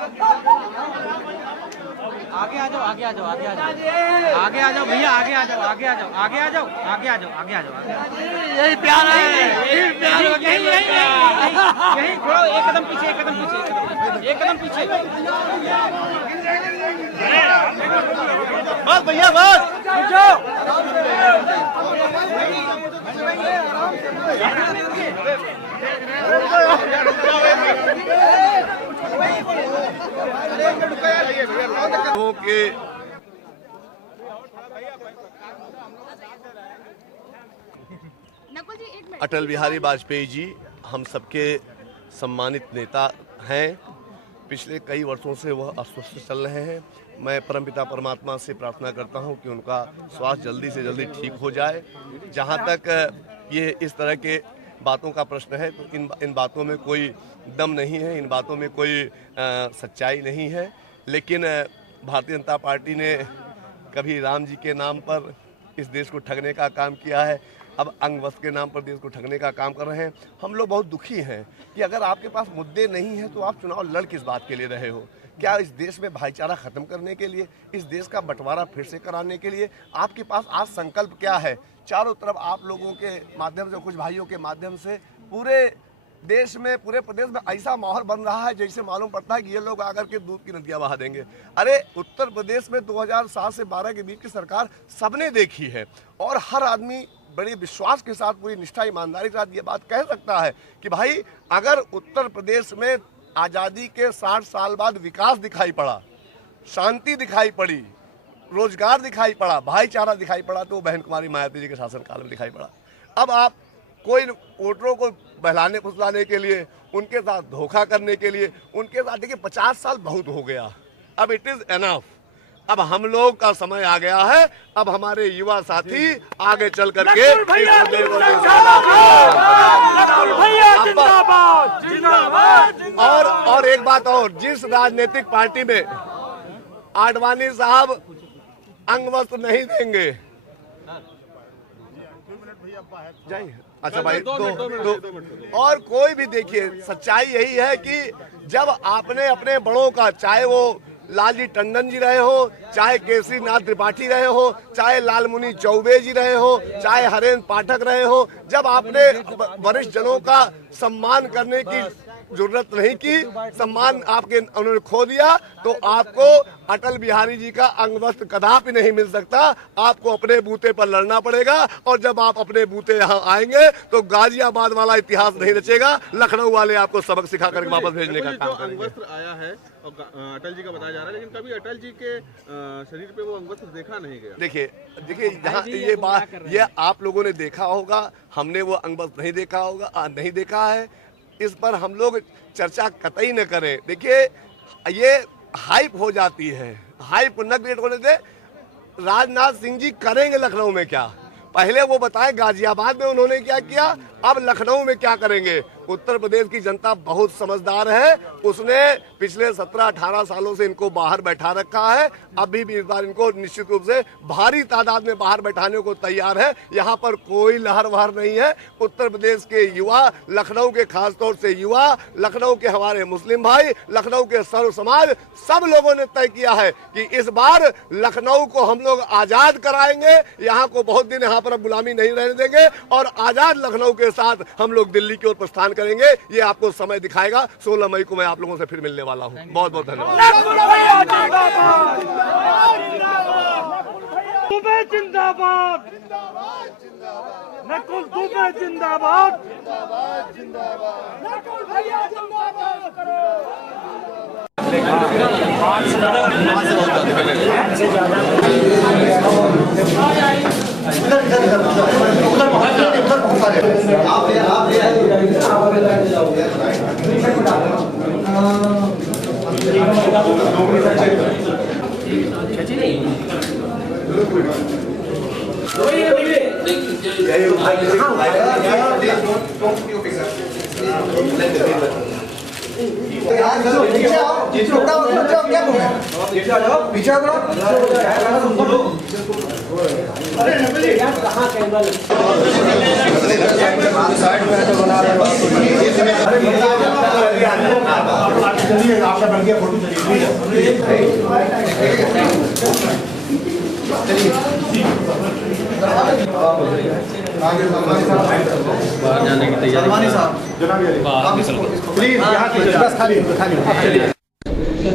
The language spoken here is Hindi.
आगे आ जाओ, आगे आ जाओ, आगे आ जाओ, आगे आ जाओ भैया, आगे आ जाओ, आगे आ जाओ, आगे आ जाओ, आगे आ जाओ, आगे आ जाओ, यही प्यार है, यही प्यार है, यही थोड़ा एक कदम पीछे, एक कदम पीछे, एक कदम पीछे। बस भैया बस के अटल बिहारी वाजपेयी जी हम सबके सम्मानित नेता हैं। पिछले कई वर्षों से वह अस्वस्थ चल रहे हैं। मैं परमपिता परमात्मा से प्रार्थना करता हूं कि उनका स्वास्थ्य जल्दी से जल्दी ठीक हो जाए। जहां तक ये इस तरह के बातों का प्रश्न है तो इन बातों में कोई दम नहीं है, इन बातों में कोई सच्चाई नहीं है। लेकिन भारतीय जनता पार्टी ने कभी राम जी के नाम पर इस देश को ठगने का काम किया है, अब अंग वस्त्र के नाम पर देश को ठगने का काम कर रहे हैं। हम लोग बहुत दुखी हैं कि अगर आपके पास मुद्दे नहीं हैं तो आप चुनाव लड़ किस बात के लिए रहे हो? क्या इस देश में भाईचारा खत्म करने के लिए, इस देश का बंटवारा फिर से कराने के लिए आपके पास आज संकल्प क्या है? चारों तरफ आप लोगों के माध्यम से, कुछ भाइयों के माध्यम से पूरे देश में, पूरे प्रदेश में ऐसा माहौल बन रहा है जैसे मालूम पड़ता है कि ये लोग आकर के दूध की नदियां बहा देंगे। अरे उत्तर प्रदेश में 2007 से 12 के बीच की सरकार सबने देखी है और हर आदमी बड़े विश्वास के साथ, पूरी निष्ठा ईमानदारी के साथ ये बात कह सकता है कि भाई अगर उत्तर प्रदेश में आज़ादी के 60 साल बाद विकास दिखाई पड़ा, शांति दिखाई पड़ी, रोजगार दिखाई पड़ा, भाईचारा दिखाई पड़ा तो बहन कुमारी मायावती जी के शासनकाल में दिखाई पड़ा। अब आप कोई वोटरों को बहलाने फुसलाने के लिए, उनके साथ धोखा करने के लिए, उनके साथ, देखिए 50 साल बहुत हो गया, अब इट इज एनफ। अब हम लोग का समय आ गया है। अब हमारे युवा साथी आगे चल करके और एक बात और, जिस राजनीतिक पार्टी में आडवाणी साहब अंग वस्त्र नहीं देंगे, जाइए अच्छा भाई दो और कोई भी, देखिए सच्चाई यही है कि जब आपने अपने बड़ों का, चाहे वो लालजी टंडन जी रहे हो, चाहे केसरी नाथ त्रिपाठी रहे हो, चाहे लालमुनि चौबे जी रहे हो, चाहे हरेंद्र पाठक रहे हो, जब आपने वरिष्ठ जनों का सम्मान करने की जरूरत नहीं की, सम्मान आपके उन्होंने खो दिया, तो आपको अटल बिहारी जी का अंग वस्त्र कदापि नहीं मिल सकता। आपको अपने बूते पर लड़ना पड़ेगा और जब आप अपने बूते यहाँ आएंगे तो गाजियाबाद वाला इतिहास नहीं रचेगा, लखनऊ वाले आपको सबक सिखा करके वापस भेजने का काम करेंगे। अंग वस्त्र आया है और अटल जी का बताया जा रहा है, लेकिन कभी अटल जी के शरीर पे वो अंग वस्त्र देखा नहीं गया। देखिए यहाँ ये बात, ये आप लोगों ने देखा होगा, हमने वो अंग वस्त्र नहीं देखा होगा, नहीं देखा है, इस पर हम लोग चर्चा कतई न करें। देखिए ये हाइप हो जाती है, हाइप को न क्रिएट होने दे। राजनाथ सिंह जी करेंगे लखनऊ में क्या, पहले वो बताएं गाजियाबाद में उन्होंने क्या किया, अब लखनऊ में क्या करेंगे। उत्तर प्रदेश की जनता बहुत समझदार है, उसने पिछले 17-18 सालों से इनको बाहर बैठा रखा है, अभी भी इस बार इनको निश्चित रूप से भारी तादाद में बाहर बैठाने को तैयार है। यहाँ पर कोई लहर वहर नहीं है। उत्तर प्रदेश के युवा, लखनऊ के खासतौर से युवा, लखनऊ के हमारे मुस्लिम भाई, लखनऊ के सर्व समाज, सब लोगों ने तय किया है कि इस बार लखनऊ को हम लोग आजाद कराएंगे। यहाँ को बहुत दिन यहाँ पर अब गुलामी नहीं रहने देंगे और आजाद लखनऊ के साथ हम लोग दिल्ली की ओर प्रस्थान करेंगे। ये आपको समय दिखाएगा। 16 मई को मैं आप लोगों से फिर मिलने वाला हूँ। बहुत बहुत धन्यवाद। जिंदाबाद, नकुल दुबे जिंदाबाद, नकुल भैया जिंदाबाद पीछे बाहर जाने की तैयारी। प्लीज यहाँ